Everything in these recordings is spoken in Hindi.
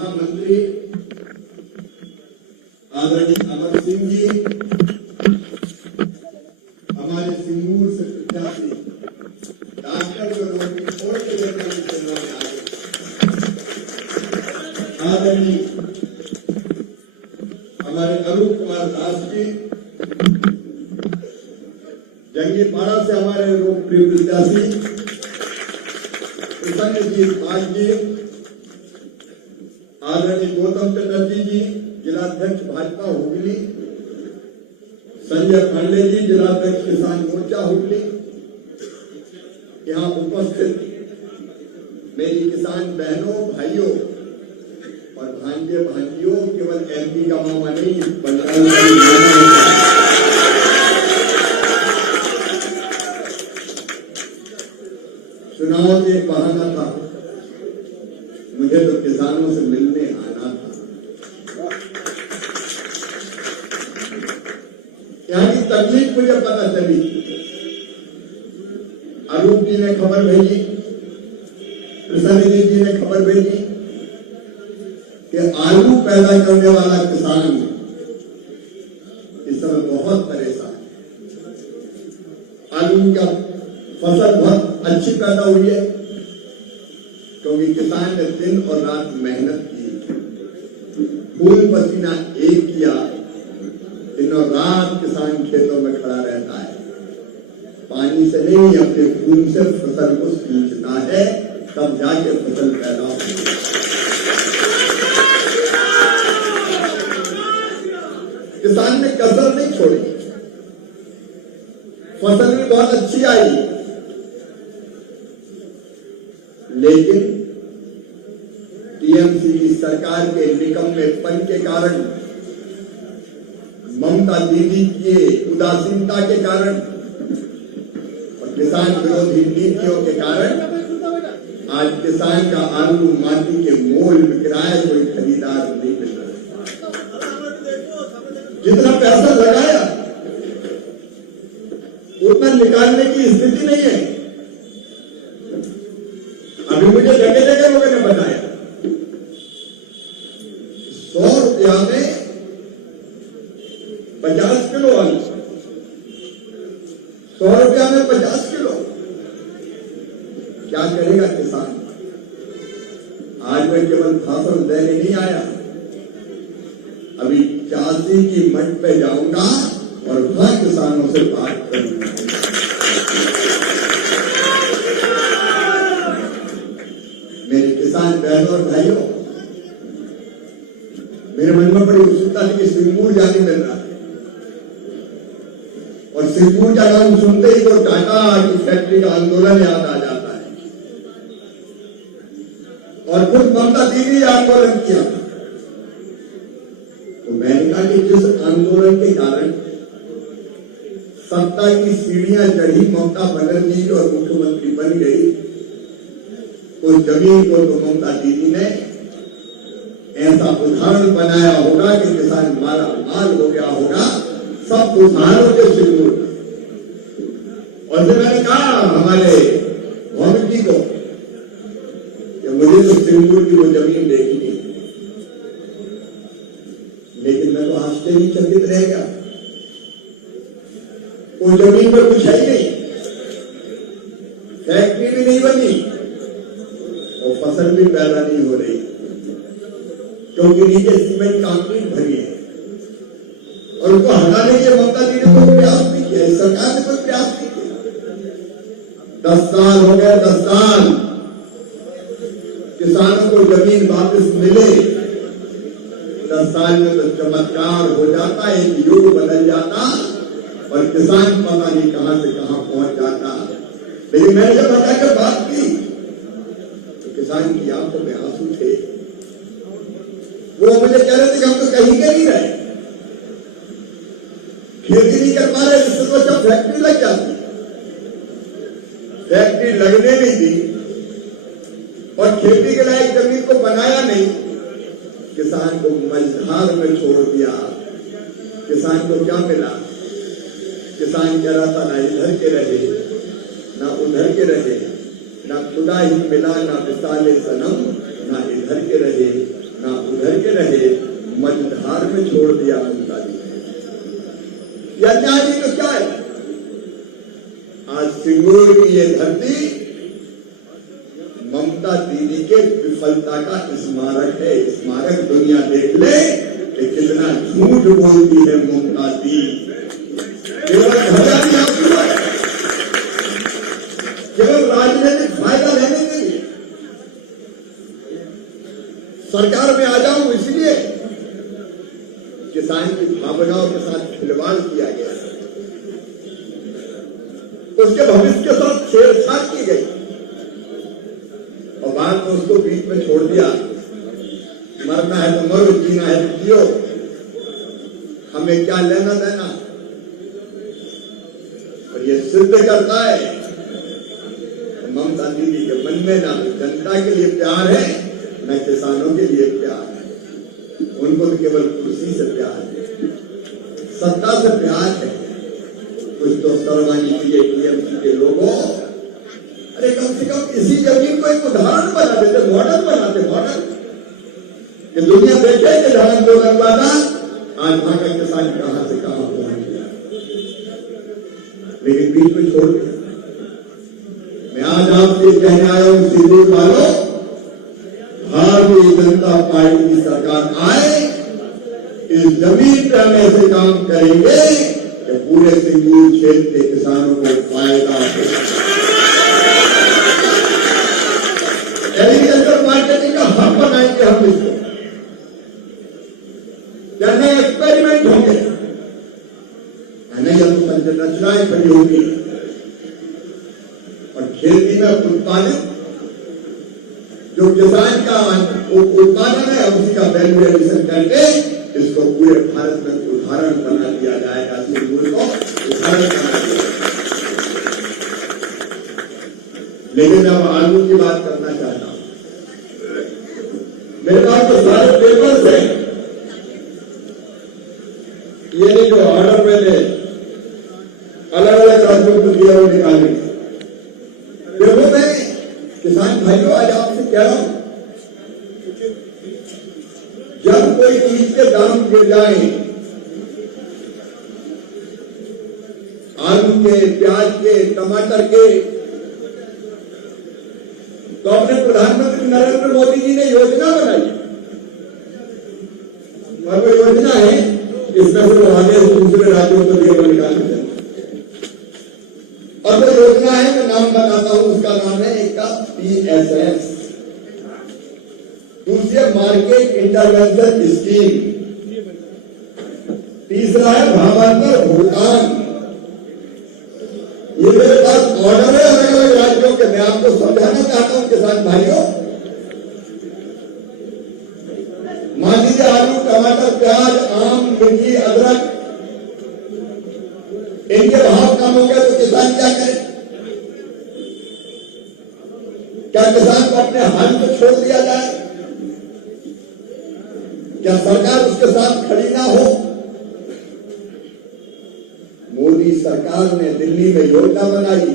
महामंत्री आदरणीय अमर सिंह जी, हमारे सिंगूर से प्रत्याशी डॉक्टर जो नौकरी छोड़ के जनता की सेवा में आए, आदरणीय हमारे अरूप कुमार दास जी, जंगीपाड़ा से हमारे लोकप्रिय प्रत्याशी प्रसन्नजीत पाल जी, आदरणीय गौतम चटर्जी जी, जिलाध्यक्ष भाजपा हुगली, संजय पांडे जी, जिलाध्यक्ष किसान मोर्चा हुगली, यहाँ उपस्थित मेरी किसान बहनों भाइयों और भांजे भांजियों, केवल एमपी का मामा नहीं बंगाल का भी मामा होता है। चुनाव में एक बहाना था, मुझे तो किसानों से मिलने आना था। यहाँ की तकलीफ मुझे पता चली। अरूप जी ने खबर भेजी, प्रसन्नजीत जी ने खबर भेजी कि आलू पैदा करने वाला किसान इस समय बहुत परेशान है। आलू का फसल बहुत अच्छी पैदा हुई है क्योंकि किसान ने दिन और रात मेहनत की, खून पसीना एक किया, दिन और रात किसान खेतों में खड़ा रहता है, पानी से नहीं अपने खून से फसल को सींचता है, तब जाके फसल पैदा होती है। किसान ने कसर नहीं छोड़ी, फसल भी बहुत अच्छी आई, लेकिन टीएमसी की सरकार के निकम्मेपन के कारण, ममता दीदी की उदासीनता के कारण और किसान विरोधी नीतियों के कारण आज किसान का आलू माटी के मोल बिक रहा है, कोई खरीदार नहीं मिल रहा है। जितना पैसा लगाया उतना निकालने की स्थिति नहीं है। अभी मुझे जगह जगह लोगों ने बताया 100 रुपया में 50 किलो आलू, 100 रुपया में 50 किलो, क्या करेगा किसान? आज मैं केवल भाषण देने नहीं आया, अभी झांसी की मठ पे जाऊंगा और वहां किसानों से बात करूंगा। मेरे किसान बहनों और भाइयों, मेरे मन में बड़ी उत्सुकता थी कि सिंगूर जाने मिल रहा है, और सिंगूर का नाम सुनते ही तो टाटा की फैक्ट्री का आंदोलन याद आ जाता है, और खुद ममता दीदी आंदोलन किया। तो मैंने कहा कि जिस आंदोलन के कारण सत्ता की सीढ़ियां चढ़ी ममता बनर्जी और मुख्यमंत्री बन गई, उस जमीन को तो ममता दीदी ने ऐसा उदाहरण बनाया होगा कि किसान माला माल हो गया होगा, सब उदाहरणों के सिंगूर। और फिर मैंने कहा हमारे भौमिक जी को कि मुझे तो सिंगूर की वो जमीन देखनी, लेकिन मैं तो आश्चर्यचकित रह गया। वो जमीन पर कुछ है ही नहीं, फैक्ट्री भी नहीं बनी और फसल भी पैदा नहीं हो रही, क्योंकि नीचे सीमेंट कंक्रीट भरी है। और उनको हटाने के ममता जी ने कोई प्रयास नहीं किया, सरकार ने कोई प्रयास नहीं किया। 10 साल हो गए, 10 साल किसानों को जमीन वापस मिले, 10 साल में तो चमत्कार हो जाता, एक युग बदल जाता और किसान पता नहीं कहां से कहां पहुंच जाता। लेकिन मैंने जब बताकर बात की तो किसान की आंखों में आंसू थे। वो मुझे कह रहे थे कि हम तो कहीं के नहीं रहे, खेती नहीं कर पा रहे, इससे तो जब फैक्ट्री लग जाती, फैक्ट्री लगने नहीं दी और खेती के लायक जमीन को बनाया नहीं, किसान को मझधार में छोड़ दिया। किसान को क्या मिला? किसान कह रहा था ना इधर के रहे ना उधर के रहे, ना खुदा ही मिला ना मिसाले सनम, ना इधर के रहे ना के रहे, मझधार में छोड़ दिया ममता जी ने। यह अन्याय नहीं तो क्या है? आज सिंगूर की ये धरती ममता दीदी के विफलता का स्मारक है। स्मारक दुनिया देख ले कि कितना झूठ बोलती है ममता दी। केवल केवल राजनीतिक फायदा लेने के लिए सरकार में आ जाऊं, इसलिए किसान की भावनाओं के साथ खिलवाड़ किया गया, उसके भविष्य के साथ छेड़छाड़ की गई और बाद में उसको बीच में छोड़ दिया। मरना है तो मरो, जीना है तो जियो, हमें क्या लेना देना। और ये सिद्ध करता है ममता दीदी के मन में ना जनता के लिए प्यार है, न किसानों के लिए प्यार है। उनको तो केवल कुर्सी से प्यार है, सत्ता से प्यार है। कुछ तो सर्वानी किए टीएमसी के लोगों, अरे कम से कम इसी जमीन को एक उदाहरण बना देते, मॉडल बनाते, मॉडल कि दुनिया देखे कि जहां आंदोलन वाला आज वहां का किसान कहां से कहां पहुंच गया, लेकिन बीच में छोड़ दिया। मैं आज आपसे कहने आया हूं सिंदूर वालों, भारतीय जनता पार्टी की सरकार आए, इस जमीन पर हम ऐसे काम करेंगे कि पूरे सिंदूर क्षेत्र के किसानों को फायदा हो। एग्रीकल्चर मार्केटिंग का हब बनाएंगे हम इसको, नए एक्सपेरिमेंट होंगे, नई संरचनाएं खड़ी होंगी और खेती में उत्पादित जो किसान का उत्पादन है उसी का वैल्यू एडिशन करके इसको पूरे भारत में उदाहरण बना दिया जाएगा। सिंदूर को उदाहरण बना दिया। लेकिन अब आलू की बात करना चाहता हूं। मेरे पास तो सारे पेपर्स हैं, ये नहीं जो ऑर्डर मैंने अलग अलग राज्यों को दिया वो निकाले। देखो मैं किसान भाइयों आज आपसे कह रहा हूं, जब कोई चीज के दाम गिर जाए, आलू के, प्याज के, टमाटर के, तो अपने प्रधानमंत्री नरेंद्र मोदी जी ने योजना बनाई और वो योजना है इसमें से वो आगे दूसरे राज्यों को दिए वो निकालने जाए। और वो योजना है, मैं नाम बताता हूं, उसका नाम है एक का PSS, दूसरी मार्केट इंटरवेंशन स्कीम, तीसरा है भावांतर भुगतान। ये मेरे पास ऑर्डर है अलग अलग राज्यों के, मैं आपको समझाना चाहता हूं किसान भाइयों। मान लीजिए आलू, टमाटर, प्याज, आम, मिर्ची, अदरक, इनके भाव कम हो गए तो किसान क्या करे? क्या किसान को अपने हाल में छोड़ दिया जाए? क्या सरकार उसके साथ खड़ी ना हो? मोदी सरकार ने दिल्ली में योजना बनाई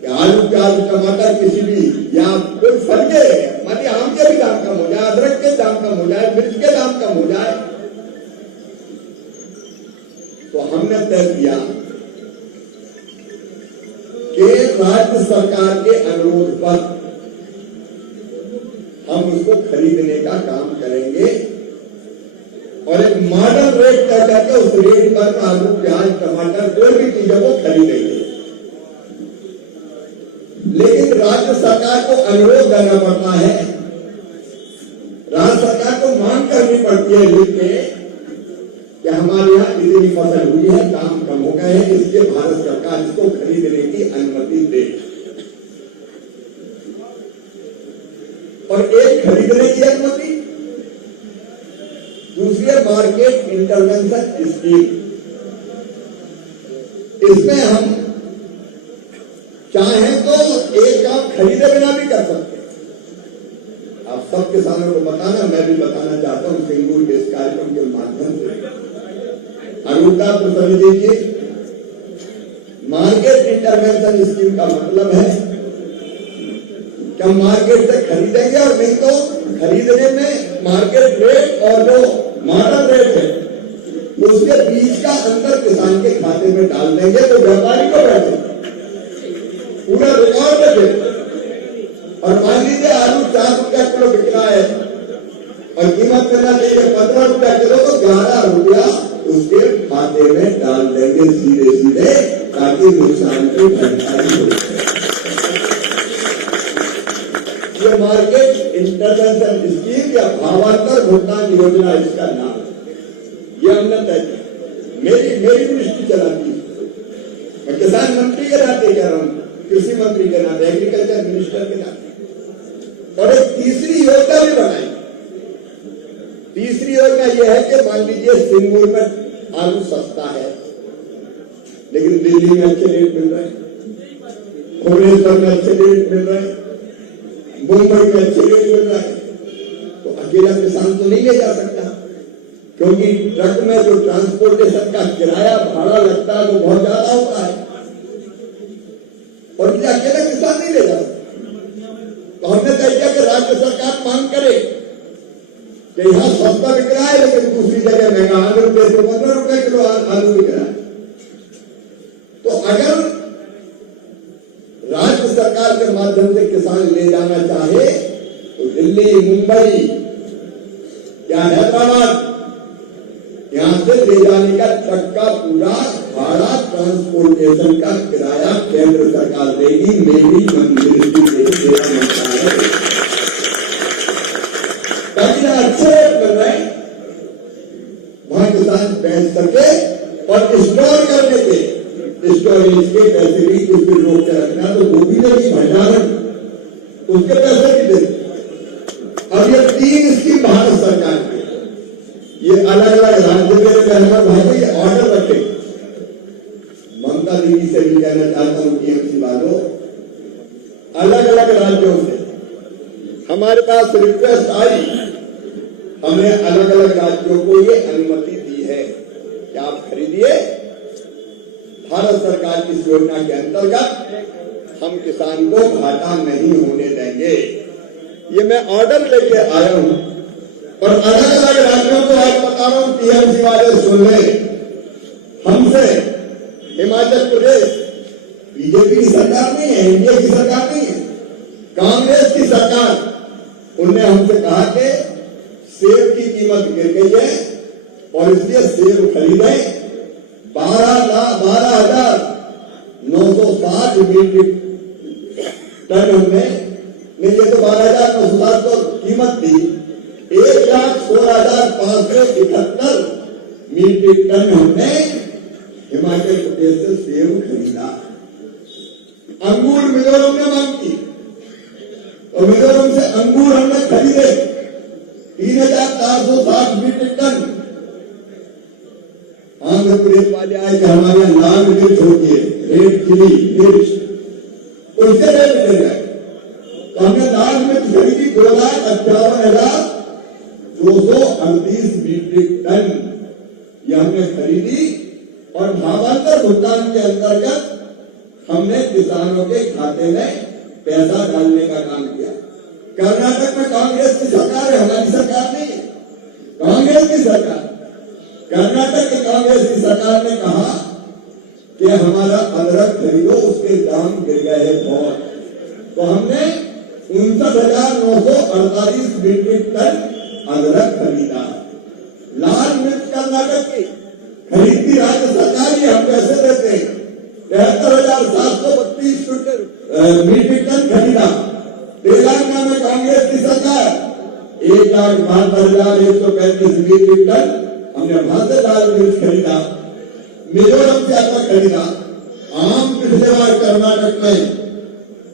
कि आलू, प्याज, टमाटर किसी भी या कोई फल के, मानिए आम के भी दाम कम हो जाए, अदरक के दाम कम हो जाए, मिर्च के दाम कम हो जाए, तो हमने तय किया कि राज्य सरकार के अनुरोध पर हम उसको खरीदने का काम करेंगे और एक मॉडल रेट तय करके उस रेट पर आलू, प्याज, टमाटर कोई भी चीजों को खरीदेंगे। लेकिन राज्य सरकार को अनुरोध करना पड़ता है, राज्य सरकार को मांग करनी पड़ती है लिख के कि हमारे यहाँ इतनी फसल हुई है, दाम कम हो गए हैं, इसलिए भारत सरकार इसको खरीदने की अनुमति दे। और एक खरीदने की अनुमति, दूसरी है मार्केट इंटरवेंशन स्कीम। इसमें हम चाहें तो एक काम खरीदे बिना भी कर सकते हैं। आप सब किसानों को बताना, मैं भी बताना चाहता हूं सिंगूर के इस कार्यक्रम के माध्यम से। अनुता तो समझ लीजिए, मार्केट इंटरवेंशन स्कीम का मतलब है कि हम मार्केट से खरीदेंगे और नहीं तो खरीद 15 रुपया किलो तो 11 रुपया उसके खाते में डाल देंगे सीधे सीधे, ताकि नुकसान की भरपाई हो। ये मार्केट इंटरवेंशन स्कीम या भावांतर भुगतान योजना इसका नाम है। ये हमने तय किया। मेरी दृष्टि चलाती है, मैं किसान मंत्री के नाते कह रहा हूं, कृषि मंत्री के नाते, एग्रीकल्चर मिनिस्टर के नाते। और एक तीसरी योजना भी बनाई। तीसरी योजना यह है कि मान लीजिए सिंगूर में आलू सस्ता है, लेकिन दिल्ली में अच्छे रेट मिल रहे हैं, भुवनेश्वर में अच्छे रेट मिल रहे हैं, मुंबई में अच्छे रेट मिल रहा है, तो अकेला किसान तो नहीं ले जा सकता, क्योंकि ट्रक में जो ट्रांसपोर्टेशन का किराया भाड़ा लगता है वो बहुत ज्यादा होता है, और ये अकेला किसान नहीं ले जा सकता। तो हमने तय किया कि राज्य सरकार मांग करे कि यहां सस्ता बिक रहा है, लेकिन दूसरी जगह महंगा, आलू 15 रुपए किलो आलू बिक रहा है। तो अगर राज्य सरकार के माध्यम से किसान ले जाना चाहे तो दिल्ली, मुंबई या हैदराबाद, यहां से ले जाने का ट्रक का पूरा भाड़ा, ट्रांसपोर्टेशन का किराया केंद्र सरकार देगी। मेरी मंजूरी देगा मंत्रालय, ताकि अच्छे रेट मिल रहे वहां किसान बेच सके, और स्टोर करने के स्टोरेज के पैसे भी कुछ भी रोक के रखना, तो वो भी नहीं, भंडारण उसके पैसे भी दे। अब ये 3 स्कीम भारत सरकार की, ये अलग अलग राज्य में मेहमान भाई ये ऑर्डर रखे। ममता दीदी से भी कहना चाहता हूं, टीएमसी वालों, अलग अलग राज्यों से हमारे पास रिक्वेस्ट आई, हमने अलग अलग राज्यों को ये अनुमति दी है कि आप खरीदिए। भारत सरकार की इस योजना के अंतर्गत हम किसान को घाटा नहीं होने देंगे। ये मैं ऑर्डर लेके आया हूं, और अलग अलग राज्यों को आज बता रहा हूं, टीएमसी वाले सुन ले। हमसे हिमाचल प्रदेश बीजेपी की सरकार नहीं है, एनडीए की सरकार नहीं है, कांग्रेस की सरकार, उनने हमसे कहा कि सेब की कीमत गिर गई है और इसलिए सेब खरीदें। 12,960 मीट्रिक टन हमने, नहीं ये तो 12,960 तो कीमत थी, 1,16,571 मीट्रिक टन हमने हिमाचल प्रदेश से सेब खरीदा। अंगूर मिजोरम ने मांग की, और मिजोरम से अंगूर हमने खरीदे 3,460 मीट्रिक टन। आंध्र प्रदेश वाले आए कि हमारे यहाँ लाल मिर्च होती है, रेड चिली मिर्च, उससे रेट मिल जाए। तो हमने लाल मिर्च खरीदी 2,58,238 मीट्रिक टन, ये हमने खरीदी, और भावांतर भुगतान के अंतर्गत हमने किसानों के खाते में पैसा डालने का काम किया। कर्नाटक में कांग्रेस की सरकार है, हमारी सरकार नहीं है, कांग्रेस की सरकार। कर्नाटक की कांग्रेस की सरकार ने कहा कि हमारा अदरक खरीदो, उसके दाम गिर गए हैं बहुत, तो हमने 59,948 मीट्रिक टन अदरक खरीदा। लाल मिर्च कर्नाटक की खरीदती राज्य सरकार ही, हम कैसे देते हैं, 73,732 मीट्रिक टन खरीदा। तेलंगाना में कांग्रेस की सरकार 1,72,135 मीट्रिक टन हमने वहां से लाल मिर्च खरीदा। मिजोरम से आपका खरीदा। आम पिछले बार कर्नाटक में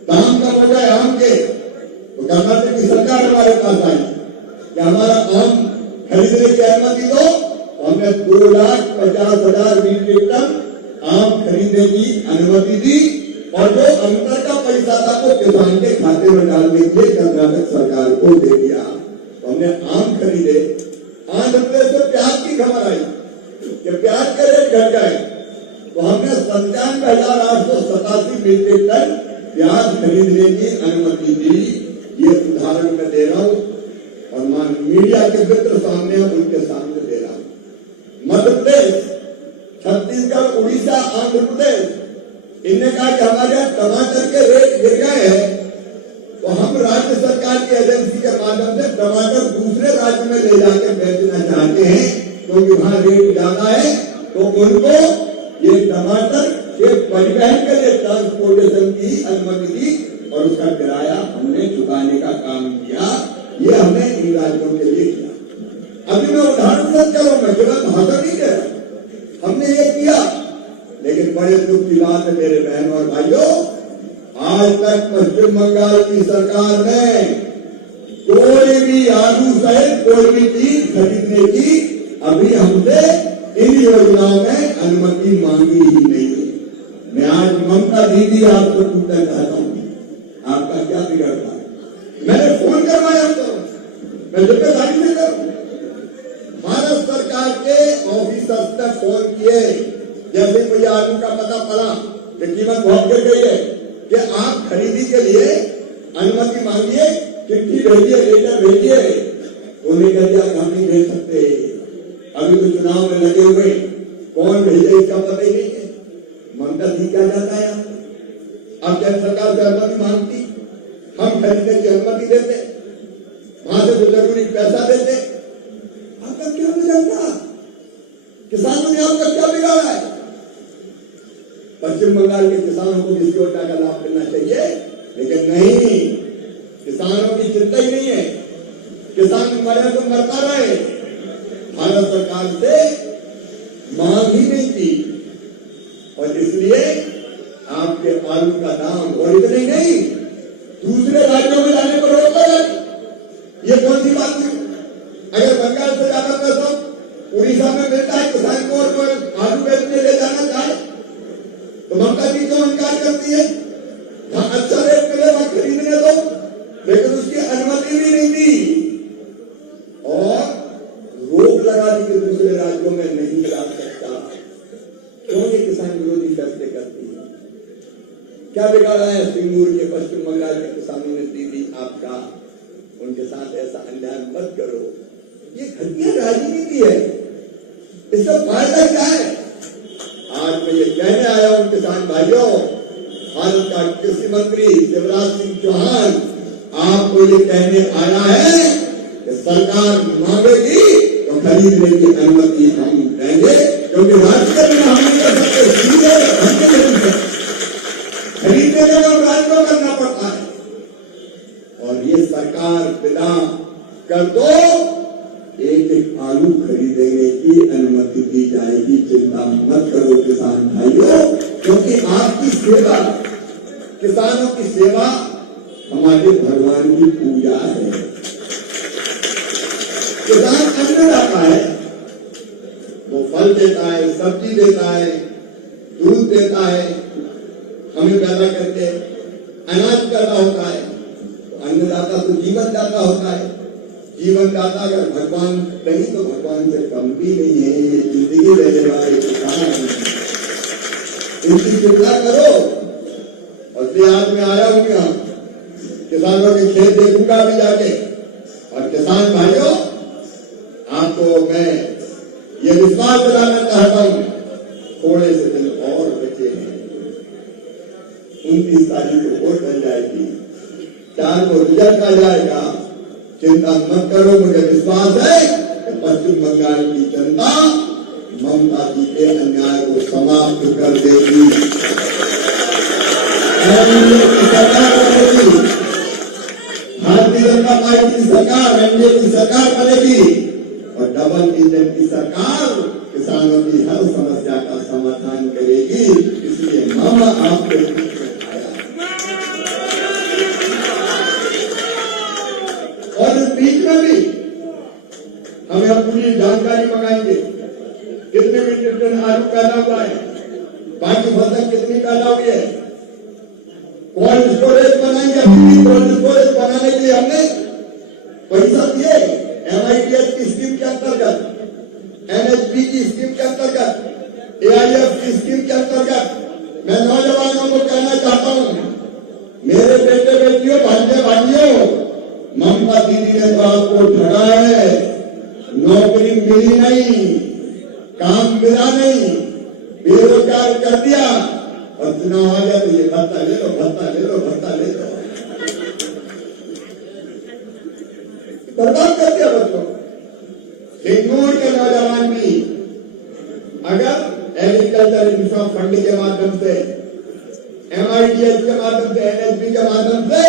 दाम कम हो गए आम के, तो कर्नाटक की सरकार हमारे पास आई कि हमारा आम खरीदने की अनुमति दो। हमने 2,50,000 मीट्रिक टन आम खरीदने की अनुमति दी, और जो अंतर का पैसा था वो किसान के खाते में डालने के लिए कर्नाटक सरकार को दे दिया। तो हमने आम खरीदे। आंध्र प्रदेश से प्याज की खबर आई कि प्याज का रेट घट गए, तो हमने 97,887 मीट्रिक टन प्याज खरीदने की अनुमति दी। ये उदाहरण मैं दे रहा हूं, और मीडिया के मित्र सामने, उनके सामने दे रहा हूं। मध्य प्रदेश, छत्तीसगढ़, उड़ीसा, आंध्र प्रदेश, इनने कहा कि हमारे यहाँ टमाटर के रेट गिर गए हैं, तो हम राज्य सरकार की एजेंसी के माध्यम से टमाटर दूसरे राज्य में ले जाकर बेचना चाहते हैं क्योंकि वहां रेट ज्यादा है, तो उनको ये टमाटर के परिवहन के लिए ट्रांसपोर्टेशन की अनुमति दी और उसका किराया हमने चुकाने का काम किया। ये हमने इन राज्यों के लिए किया। अभी मैं उदाहरण से करूं, मैं केवल भाषण नहीं दे रहा, हमने ये किया। लेकिन बड़े दुख की बात है मेरे बहनों और भाइयों, आज तक पश्चिम बंगाल की सरकार ने कोई भी आलू सहित कोई भी चीज खरीदने की अभी हमसे इन योजनाओं में अनुमति मांगी ही नहीं है। मैं आज ममता दीदी आपको पूछना चाहता हूं, आपका क्या बिगड़ता है? मैंने फोन करवाया तो मैं जिम्मेदारी से करूं। भारत सरकार के ऑफिसर्स ने फोन किए, जैसे मुझे आलू का पता पड़ा कि कीमत बहुत गिर गई है, कि आप खरीदी के लिए अनुमति मांगिए, चिट्ठी भेजिए, लेटर भेजिए। उन्हें कह दिया हम नहीं भेज सकते, अभी तो चुनाव में लगे हुए, कौन भेजे इसका पता ही नहीं है। ममता दी क्या जाता है आप केंद्र सरकार से अनुमति मांगती, हम खरीदने की अनुमति देते, वहां से तो जरूरी पैसा देते। आपका क्या बिगड़ा? किसानों ने आपका क्या बिगाड़ा है? पश्चिम बंगाल के किसानों को इस योजना का लाभ मिलना चाहिए, लेकिन नहीं, किसानों की चिंता ही नहीं है। किसान मरे तो मरता रहे, भारत सरकार से मांग ही नहीं की, और इसलिए आपके आलू का दाम और इतने नहीं दूसरे राज्यों में जाने पर रोक लगा। ये कौन सी बात थी? अगर बंगाल से ज्यादा पैसा उड़ीसा में मिलता है किसान को और आलू बेचने ले जाना चाहे तो ममता जी क्यों इनकार करती है? जहां अच्छा रेट मिले वहां खरीदने दो, लेकिन उसकी अनुमति भी नहीं दी और रोक लगा दी कि दूसरे राज्यों में नहीं ला सकता। क्यों ये किसान विरोधी फैसले करती है? क्या बिगाड़ा है सिंगूर के पश्चिम बंगाल के किसानों ने? दीदी आपका उनके साथ ऐसा अन्याय मत करो, ये घटिया राजनीति है, इसका फायदा क्या है? आज मैं ये कहने आया हूं किसान भाइयों, भारत का कृषि मंत्री शिवराज सिंह चौहान आपको ये कहने आया है कि सरकार मांगेगी तो खरीदने की अनुमति हम देंगे, क्योंकि राज्य में हम नहीं कर सकते, सीधे खरीदने का काम राज्य को करना पड़ता है। और ये सरकार विदा कर दो, एक एक आलू खरीदने की अनुमति दी जाएगी। चिंता मत करो किसान भाइयों, क्योंकि आपकी सेवा, किसानों की सेवा हमारे भगवान की पूजा है। किसान अन्नदाता है, वो फल देता है, सब्जी देता है, दूध देता है, हमें पैदा करके अनाज पैदा होता है। तो अन्नदाता तो जीवन दाता होता है। जीवन दाता अगर भगवान नहीं तो भगवान से कम भी नहीं है। ये जिंदगी लेने वाले किसान, इनकी चिंता करो। और फिर आज मैं आया हूं यहाँ, किसानों के खेत देखूंगा अभी जाके। और किसान भाइयों, आपको मैं ये विश्वास दिलाना चाहता हूं, थोड़े से दिन और बचे हैं, 29 तारीख को वोट बन जाएगी, 4 को रिजल्ट आ जाएगा। चिंता मत करो, मुझे विश्वास है कि पश्चिम बंगाल की जनता ममता जी के अन्याय को समाप्त कर देगी, सरकार बनेगी, भारतीय जनता पार्टी की सरकार, एनडीए की सरकार बनेगी और डबल इंजन की सरकार किसानों की हर समस्या का समाधान करेगी। इसलिए हम आपके और इस बीच में भी हमें अपनी जानकारी मंगाएंगे, कितने मीट्रिक टन आलू पैदा हुआ है, बाकी फसल कितनी पैदा हुई है, कोल्ड स्टोरेज बनाएंगे। अभी कोल्ड स्टोरेज बनाने के लिए हमने पैसा दिए MITS की स्कीम के अंतर्गत, NHP की स्कीम के अंतर्गत, AIF की स्कीम के अंतर्गत। मैं नौजवानों को कहना चाहता हूं, मेरे बेटे बेटियों, भाइयों भाइयों, ममता दीदी ने तो आपको ठगा है, नौकरी मिली नहीं, काम मिला नहीं, बेरोजगार कर दिया और चुनाव आ गया तो ये भत्ता ले लो, भत्ता ले लो, भत्ता ले लो, बर्बाद कर दिया बच्चों। बेंगलुरु के नौजवान भी अगर एग्रीकल्चर इंफ्रा फंड के माध्यम से, MIDS के माध्यम से, NHB के माध्यम से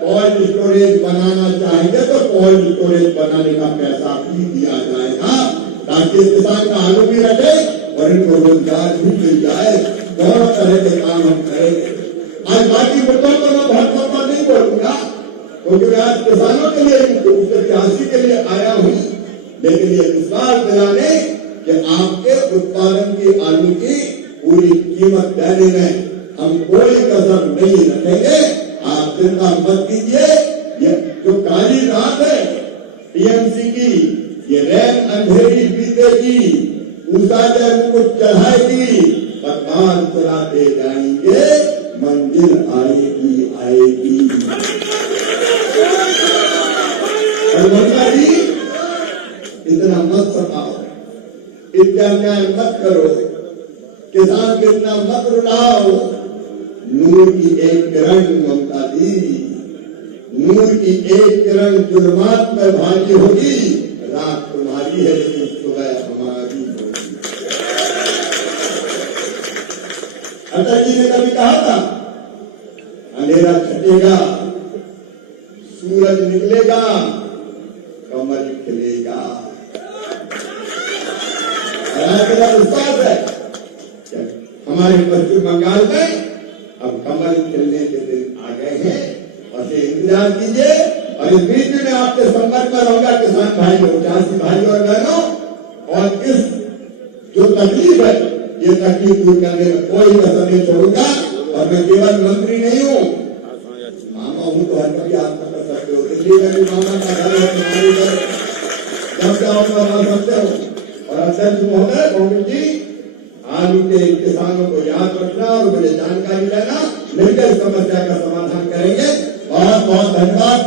कोल्ड स्टोरेज बनाना चाहेंगे तो कोल्ड स्टोरेज बनाने का पैसा भी दिया जाएगा, ताकि किसान का आलू भी रखे और इनको रोजगार भी मिल जाए। दोनों तरह के काम हम करेंगे। आज बाकी मुद्दों को मैं बहुत लंबा नहीं बोलूंगा, क्योंकि मैं आज किसानों के लिए, उसके प्यासी के लिए आया हूं, लेकिन ये विश्वास दिलाने कि आपके उत्पादन की आलू की पूरी कीमत देने में हम कोई कसर नहीं रखेंगे। आप चिंता मत कीजिए। ये जो काली रात है टीएमसी की, ये रैन अंधेरी बीतेगी, उषा जब कुछ चढ़ाएगी, पकवान चलाते जाएंगे, मंजिल आएगी आएगी। और ममता जी, इतना मत सताओ, इतना अन्याय मत करो, किसान को इतना मत रुलाओ। नूर की एक किरण ममता दी, नूर की एक किरण जुल्मात में भागी होगी, रात तुम्हारी है लेकिन सुबह हमारी होगी। अटल जी ने कभी कहा था, अंधेरा छटेगा, सूरज निकलेगा, कमल खिलेगा। मेरा विश्वास है हमारे पश्चिम बंगाल में अब कमल खिलने के दिन आ गए हैं, और इंतजार कीजिए। और इस बीच में आपके संपर्क में रहूंगा किसान भाइयों, चासी भाइयों और बहनों, और इस जो तकलीफ है, ये तकलीफ दूर करने में कोई कसर नहीं छोड़ूंगा। और मैं केवल मंत्री नहीं हूँ, मामा हूँ, तो हर कभी आप कर सकते हो। दिल्ली में भी मामा का घर है, तुम्हारी घर, जब जाऊंगा वहां सकते हो। और अध्यक्ष महोदय गोविंद जी, आलू के किसानों को याद रखना और मुझे जानकारी लेना, मिलकर समस्या का समाधान करेंगे। बहुत बहुत धन्यवाद।